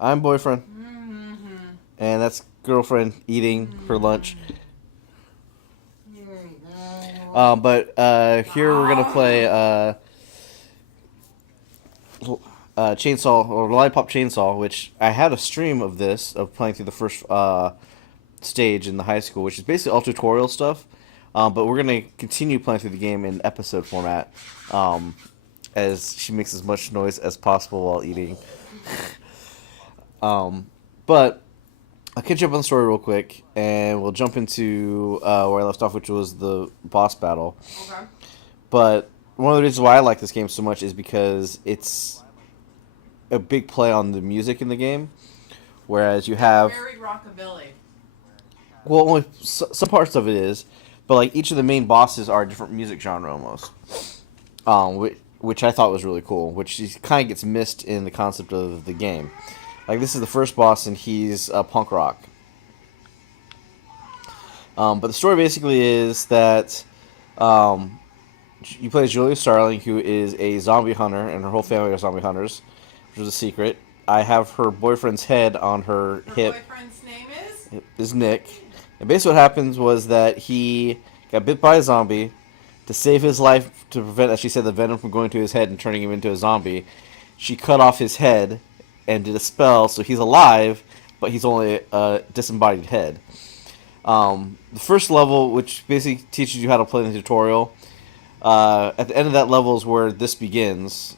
I'm boyfriend, Mm-hmm. and that's girlfriend eating her lunch. But here we're gonna play Chainsaw or Lollipop Chainsaw, which I had a stream of this of playing through the first stage in the high school, which is basically all tutorial stuff. But we're gonna continue playing through the game in episode format, as she makes as much noise as possible while eating. But I'll catch you up on the story real quick, and we'll jump into where I left off, which was the boss battle. Okay. But one of the reasons why I like this game so much is because it's a big play on the music in the game. Whereas you have, Very rockabilly. well, only some parts of it is, but like each of the main bosses are a different music genre almost, which I thought was really cool. Which kind of gets missed in the concept of the game. Like this is the first boss, and he's punk rock. But the story basically is that you play as Julia Starling, who is a zombie hunter, and her whole family are zombie hunters, which was a secret. I have her boyfriend's head on her hip. Her boyfriend's name Is Nick. And basically what happens was that he got bit by a zombie. To save his life, to prevent, as she said, the venom from going to his head and turning him into a zombie, she cut off his head and did a spell, so he's alive, but he's only a disembodied head. The first level, which basically teaches you how to play the tutorial, at the end of that level is where this begins,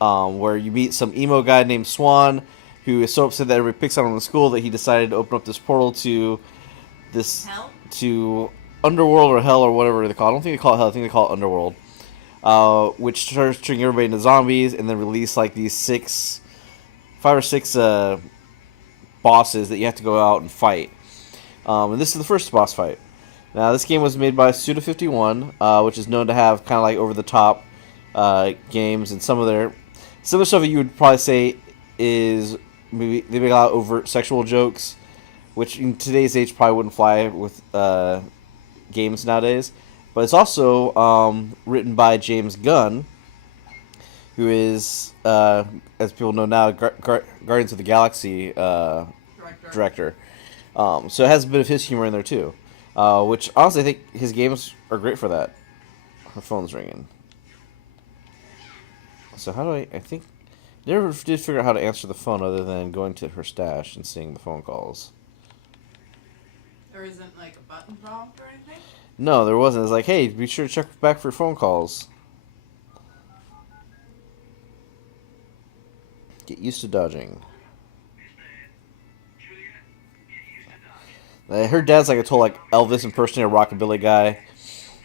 where you meet some emo guy named Swan, who is so upset that everybody picks on him in school that he decided to open up this portal to this Hell? to Underworld or Hell or whatever they call it. I don't think they call it Hell. I think they call it Underworld, which starts turning everybody into zombies, and then release like these 5 or 6 bosses that you have to go out and fight. And this is the first boss fight. Now, this game was made by Suda51, which is known to have kind of like over-the-top games, and some of their stuff that you would probably say is maybe they make a lot of overt sexual jokes, which in today's age probably wouldn't fly with games nowadays. But it's also written by James Gunn, who is, as people know now, Guardians of the Galaxy director. So it has a bit of his humor in there too, which honestly I think his games are great for that. Her phone's ringing. So how do I think never did figure out how to answer the phone other than going to her stash and seeing the phone calls. There isn't like a button prompt or anything? No, there wasn't. It's like, hey, be sure to check back for phone calls. Get used to dodging. Her dad's like a total like Elvis impersonator rockabilly guy,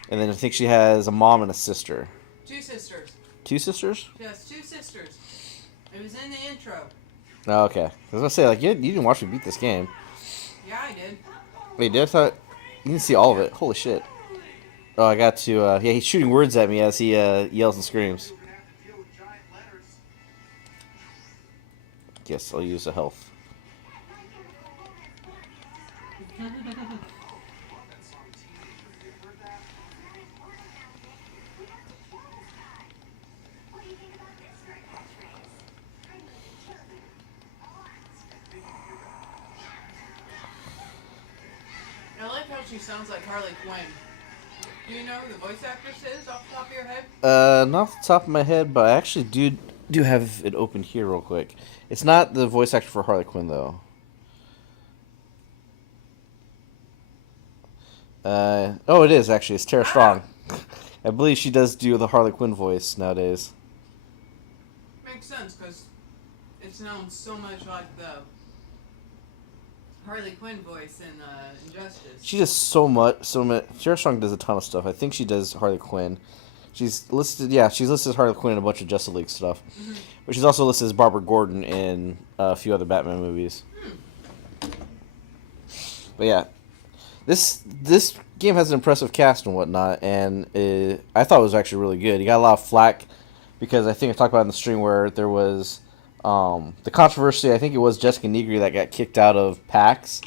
and then I think she has a mom and a sister. 2 sisters. 2 sisters? She has 2 sisters. It was in the intro. Oh, okay. I was gonna say like you didn't watch me beat this game. Yeah, I did. Wait, did I thought you didn't see all of it? Holy shit! Oh, I got to. Yeah, he's shooting words at me as he yells and screams. Yes, I'll use a health. I like how she sounds like Harley Quinn. Do you know who the voice actress is off the top of your head? Not off the top of my head, but I actually do have it open here real quick. It's not the voice actor for Harley Quinn though. Oh, it is actually. It's Tara Strong. I believe she does do the Harley Quinn voice nowadays. Makes sense, because it sounds so much like the Harley Quinn voice in Injustice. She does so much. Tara Strong does a ton of stuff. I think she does Harley Quinn. She's listed. Yeah, she's listed as Harley Quinn in a bunch of Justice League stuff. Mm-hmm. But she's also listed as Barbara Gordon in a few other Batman movies. But yeah, this game has an impressive cast and whatnot, and I thought it was actually really good. You got a lot of flack because I think I talked about it in the stream where there was the controversy. I think it was Jessica Negri that got kicked out of PAX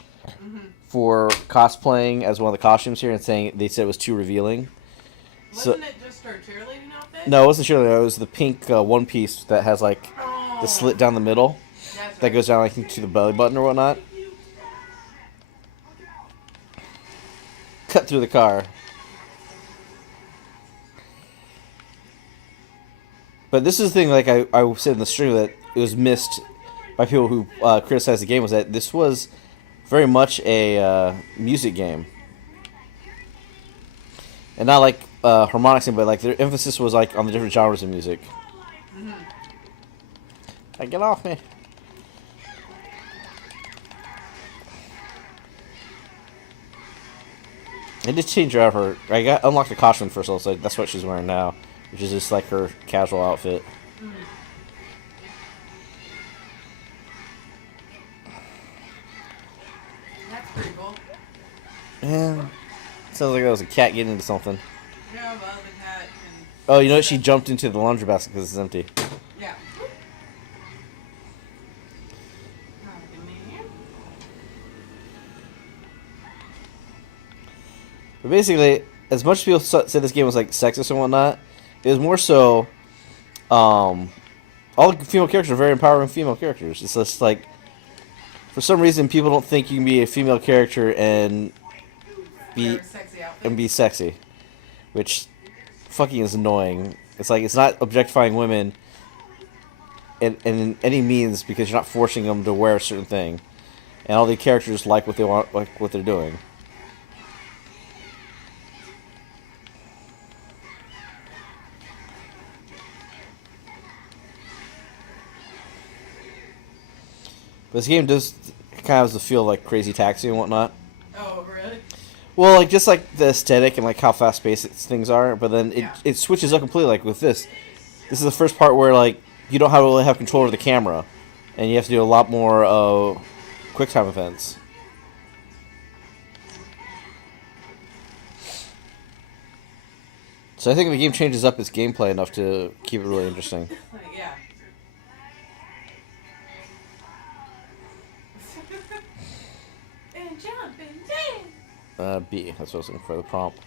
for cosplaying as one of the costumes here and saying they said it was too revealing. Wasn't it just her cheerleading outfit? No, it wasn't cheerleading. It was the pink one piece that has like the slit down the middle. That's that goes down, I think, to the belly button or whatnot. Cut through the car. But this is the thing, like I said in the stream, that it was missed by people who criticized the game, was that this was very much a music game. And not like harmonics, but like their emphasis was like on the different genres of music. Mm-hmm. Get off me. I did change her out. I got unlocked the costume first, so that's what she's wearing now, which is just like her casual outfit. Mm. That's pretty cool. Yeah. Sounds like that was a cat getting into something. No, well, the cat and... Oh, you know what? She jumped into the laundry basket because it's empty. Yeah. But basically, as much as people said this game was like sexist and whatnot, it was more so. All the female characters are very empowering female characters. It's just like, for some reason, people don't think you can be a female character and be sexy, which fucking is annoying. It's like it's not objectifying women in any means because you're not forcing them to wear a certain thing, and all the characters like what they want, like what they're doing. But this game does kind of has the feel of like Crazy Taxi and whatnot. Oh, really? Well, like just like the aesthetic and like how fast paced things are, but then it switches up completely. Like with this is the first part where like you don't really have control over the camera, and you have to do a lot more quick time events. So I think the game changes up its gameplay enough to keep it really interesting. Yeah. And jump and dance. B. That's what I was looking for, the prompt.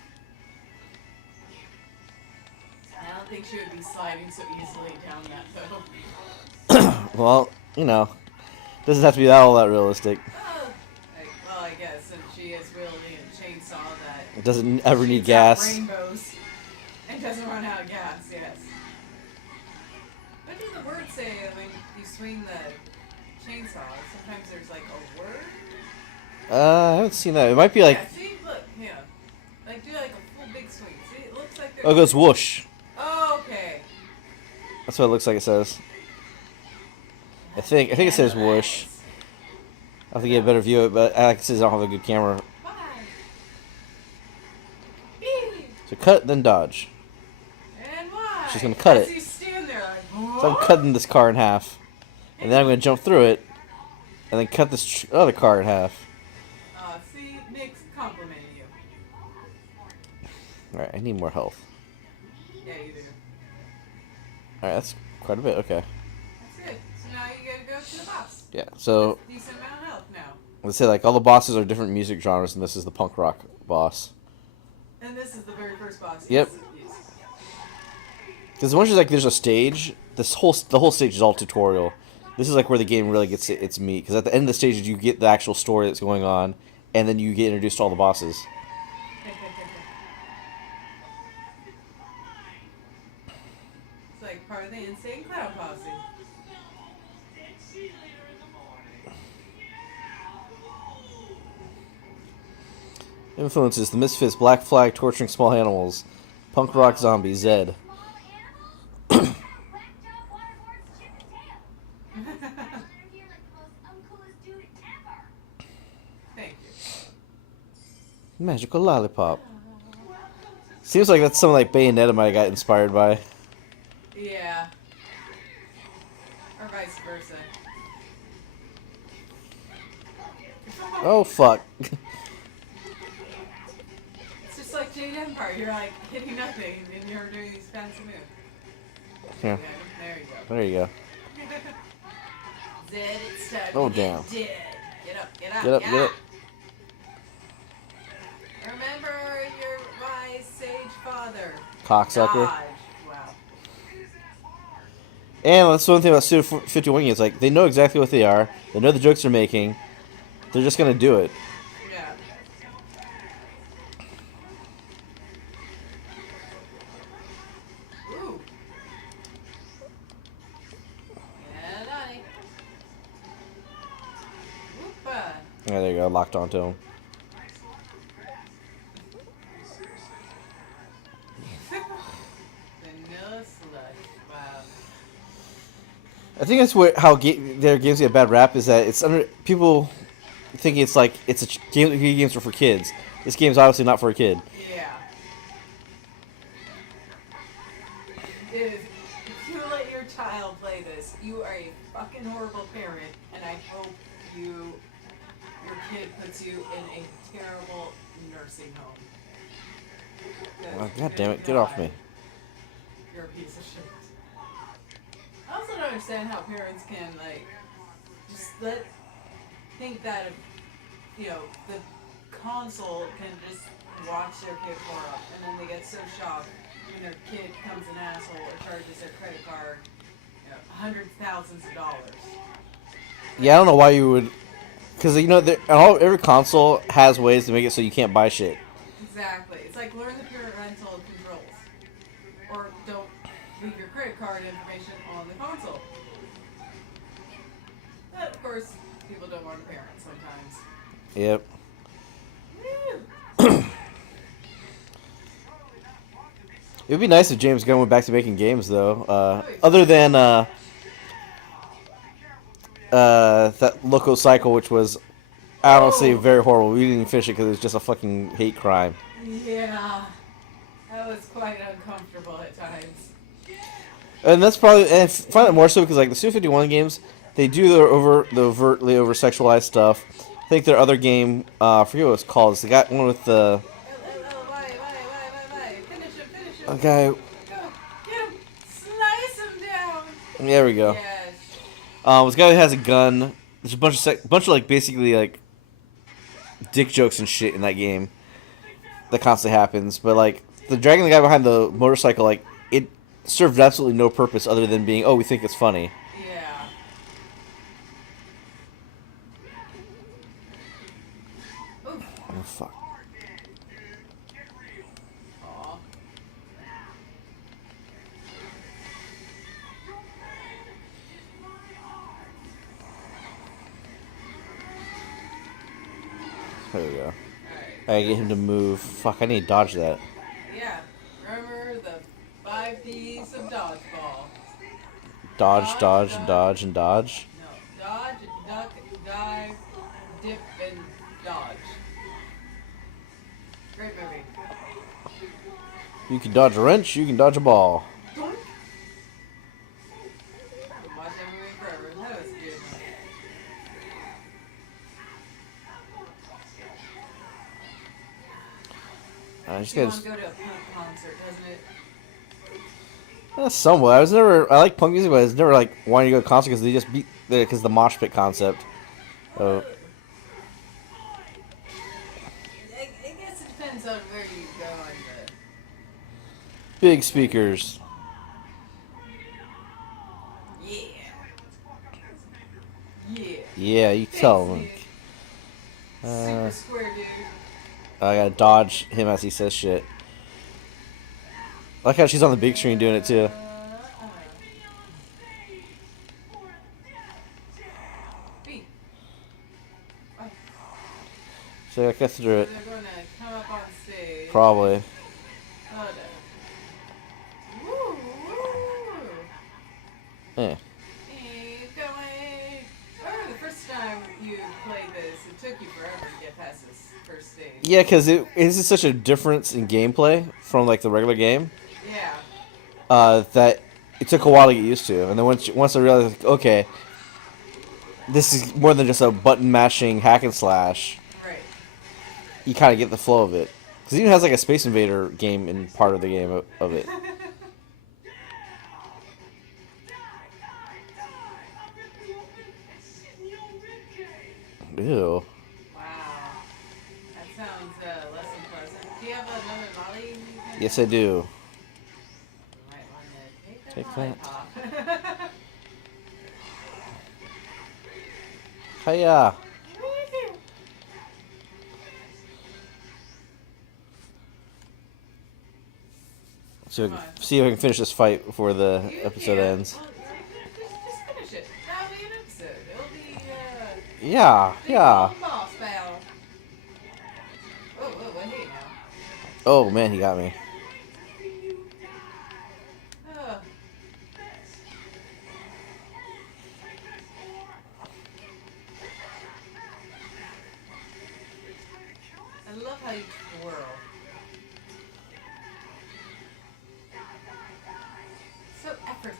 I don't think she would be sliding so easily down that though. Well, you know, doesn't have to be all that realistic. Well, I guess since she is wielding a chainsaw that It doesn't ever need shoots out gas. rainbows and doesn't run out of gas. Yes. What does the word say when you swing the chainsaw? Sometimes there's like a word. I haven't seen that. It might be like. Yeah, see, look, yeah. Like do like a full big swing. See, it looks like. Oh, it goes whoosh. Oh, okay. That's what it looks like. It says. I think it says whoosh. I have to get a better view of it, but like it says I don't have a good camera. So cut, then dodge. And why? She's gonna cut it. You stand there like, So I'm cutting this car in half, and then I'm gonna jump through it, and then cut this other car in half. See, Nick's complimenting you. All right, I need more health. Yeah, you do. All right, that's quite a bit. Okay. That's it. So now you gotta go to the boss. Yeah. So Decent amount of health now. let's say like all the bosses are different music genres, and this is the punk rock boss. And this is the very first boss. Yep. Yes. Because once there's a stage, the whole stage is all tutorial. This is like where the game really gets its meat. Because at the end of the stage, you get the actual story that's going on, and then you get introduced to all the bosses. It's like part of the Insane Clown Posse. Influences: The Misfits, Black Flag, Torturing Small Animals, Punk Rock Zombie, Zed. Thank you. Magical Lollipop. Seems like that's something like Bayonetta might have got inspired by. Yeah. Or vice versa. Oh fuck. It's just like Jade Empire. You're like hitting nothing and you're doing these fancy moves. Yeah. There you go. There you go. Zed, it's time Oh, to damn. get dead. Get up, get up, Get up, get up. Remember your wise sage father. Cocksucker. Dodge. Wow. And that's one thing about Studio 51 games. Like, they know exactly what they are. They know the jokes they're making. They're just gonna do it. Yeah. Ooh. Yeah, Donnie. Whoopa. Yeah, there you go. Locked onto him. Vanilla slush. Wow. I think that's what how their games get a bad rap is that it's under people think it's like it's game games are for kids. This game's obviously not for a kid. Yeah. It is. If you let your child play this, you are a fucking horrible parent, and I hope your kid puts you in a terrible nursing home. Oh, God damn it! Get off me. You're a piece of shit. I also don't understand how parents can like just think that the console can just watch their kid pour up, and then they get so shocked when their kid becomes an asshole or charges their credit card, hundreds of thousands of dollars. Yeah, I don't know why you would, because every console has ways to make it so you can't buy shit. Exactly. It's like learn the parental controls, or don't leave your credit card information on the console. But of course, people don't want a parent sometimes. Yep. Woo! It would be nice if James Gunn went back to making games, though. Other than that Loco Cycle, which was, I don't say very horrible. We didn't even finish it because it was just a fucking hate crime. Yeah, that was quite uncomfortable at times. And that's probably, and I find it more so because like the Suda 51 games, they do the overtly over sexualized stuff. I think their other game, I forget what it's called. It's the guy one with the Why? Finish him. guy. Go, get him, slice him down. There we go. Yes. This guy has a gun. There's a bunch of like basically like dick jokes and shit in that game that constantly happens. But like the dragging the guy behind the motorcycle, like it served absolutely no purpose other than being, oh, we think it's funny. Yeah. Oof. Oh fuck. Aw. There we go. Alright. I gotta get him to move. Fuck, I need to dodge that. Yeah. Remember the 5 Ds of dodgeball. Dodge, dodge, and dodge, and dodge. No. Dodge, duck, dive, dip, and dodge. Great movie. You can dodge a wrench, you can dodge a ball. I've been watching that movie forever. That was good. I just You gotta. want to go to a punk concert, doesn't it? Somewhat. I like punk music, but I was never like wanting to go to a concert because they just beat because the mosh pit concept. Oh, I guess it depends on where you go on the... big speakers. Yeah. Yeah. Yeah, you Big tell them. stick. Super square dude. I gotta dodge him as he says shit. I like how she's on the big screen doing it too. B. So I guess through it. They're going to come up on stage. Probably. Oh, no. Woo, woo. Eh. Keep going. Oh, the first time you played this, it took you forever to get past this first stage. Yeah, because it is such a difference in gameplay from like the regular game. Yeah. That it took a while to get used to, and then once I realized, like, okay, this is more than just a button mashing hack and slash. Right. You kind of get the flow of it, because it even has like a Space Invader game in part of the game of it. Ew. Wow. That sounds less than pleasant. Do you have another lolly? You can Yes, I do. You might want to take Take that. lollipop. Hiya. So Come on. see if I can finish this fight before the You episode can. ends. Well, just finish it. That'll be an episode. It'll be Yeah, big yeah. old boss battle. Whoa, hey now. Oh man, he got me. Ugh. I love how you twirl. So effortless.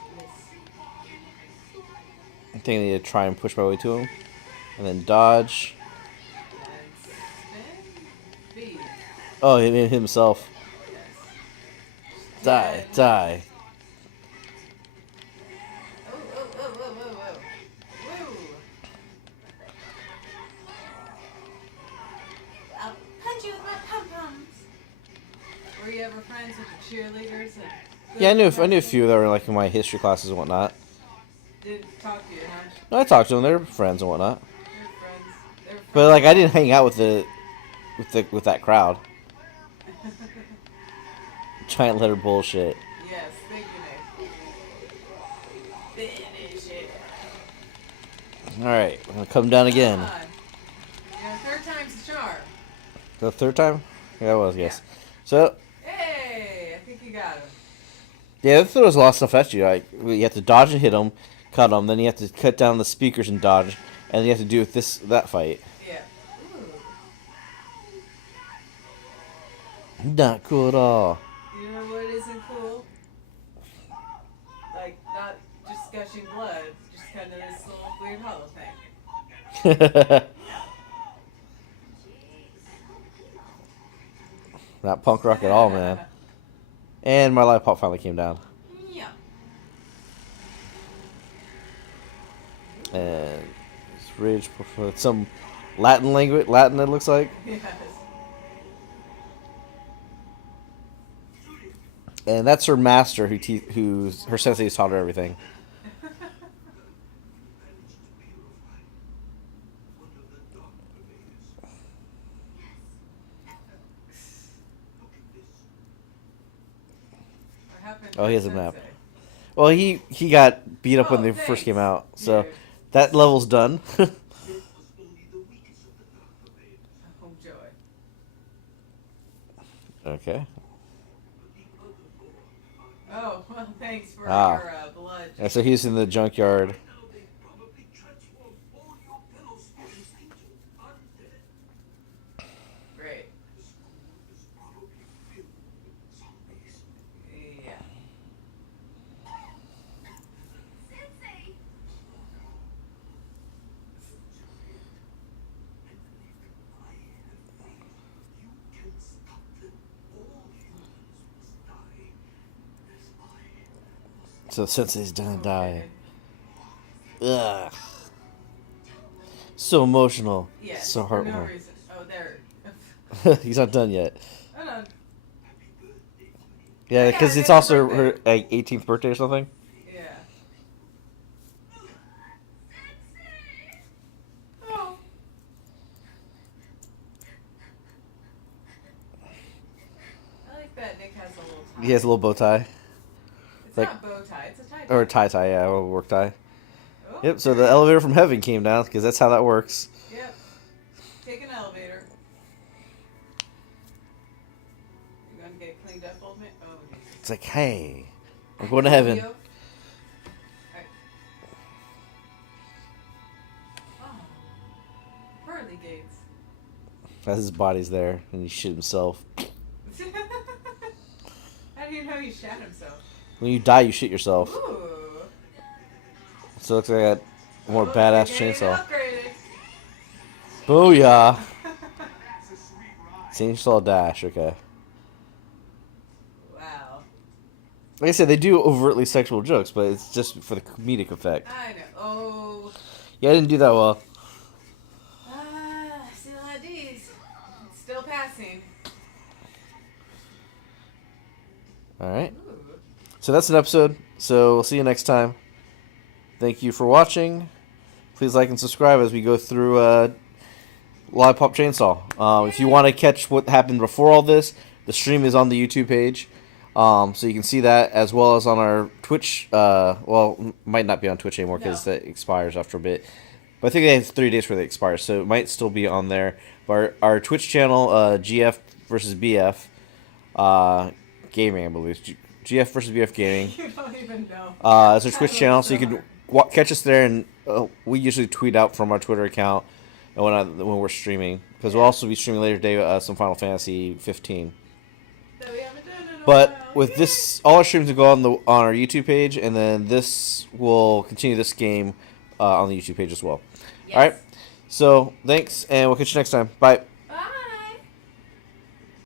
I think I need to try and push my way to him. And then dodge. And spin. B. Oh, he hit himself. Yes. Die, Dead. die. Woo! I'll punch you with my pom-poms. Were you ever friends with the cheerleaders? Yeah, I knew a few that were like in my history classes and whatnot. Did talk to you, huh? No, I talked to them. They're friends and whatnot. They're friends. They're friends. But like, I didn't hang out with that crowd. Giant letter bullshit. Yes, thank you, Nick. Finish it. All right, I'm gonna come down again. Come on. Yeah, third time's the charm. The third time? Yeah, it was. Yes. So Hey, I think you got him. yeah, there was a lot of stuff at you. Like you have to dodge and hit them, cut them. Then you have to cut down the speakers and dodge, and then you have to do that fight. Yeah. Ooh. Not cool at all. You know what isn't cool? Like, not just gushing blood, just kind of this little weird hollow thing. Not punk rock at all, man. And my Lollipop finally came down. Yeah. And it's ridge, some Latin language, Latin it looks like. Yes. And that's her master, who's her sensei's taught her everything. What happened Oh, he to has a map. Sensei? Well, he got beat up when Oh, they first thanks. came out, so Dude. that level's done. Oh, joy. Okay. Oh, well, thanks for Ah. your blood. And so he's in the junkyard. Great. Yeah. So sensei's gonna die. Ugh. So emotional. Yes. So For no heartwarming. reason. Oh, there. He's not done yet. Oh, no. Yeah, Yeah, because it's happy also birthday. her like 18th birthday or something. Yeah. Oh. I like that Nick has a little tie. He has a little bow tie. It's like- not bow tie, it's a tie. Or a tie, yeah, or a work tie. Oh, Yep, so the great. elevator from heaven came down, because that's how that works. Yep. Take an elevator. You're gonna get cleaned up, old man? Oh, Jesus. It's like, hey, I'm going to heaven. Leo? Alright. Oh. Pearly gates. As his body's there, and he shit himself. How do you know he shat himself? When you die, you shit yourself. Ooh. So it looks like a more Oh, badass you're getting chainsaw. upgraded. Booyah! Chainsaw dash, okay. Wow. Like I said, they do overtly sexual jokes, but it's just for the comedic effect. I know. Oh. Yeah, I didn't do that well. Still IDs. Still passing. Alright. Ooh. So that's an episode. So we'll see you next time. Thank you for watching. Please please like and subscribe as we go through Lollipop Chainsaw. If you want to catch what happened before all this, the stream is on the YouTube page. So you can see that, as well as on our Twitch. Might not be on Twitch anymore because that expires after a bit. But I think they have 3 days before they expire, so it might still be on there. But our Twitch channel, GF versus BF Gaming, I believe. GF versus BF Gaming. You don't even know. It's our Twitch channel, so you can catch us there. And we usually tweet out from our Twitter account when we're streaming, because we'll also be streaming later today some Final Fantasy 15. That we haven't done in a But while. with this, all our streams will go on our YouTube page, and then this will continue this game on the YouTube page as well. Yes. All right. So thanks, and we'll catch you next time. Bye.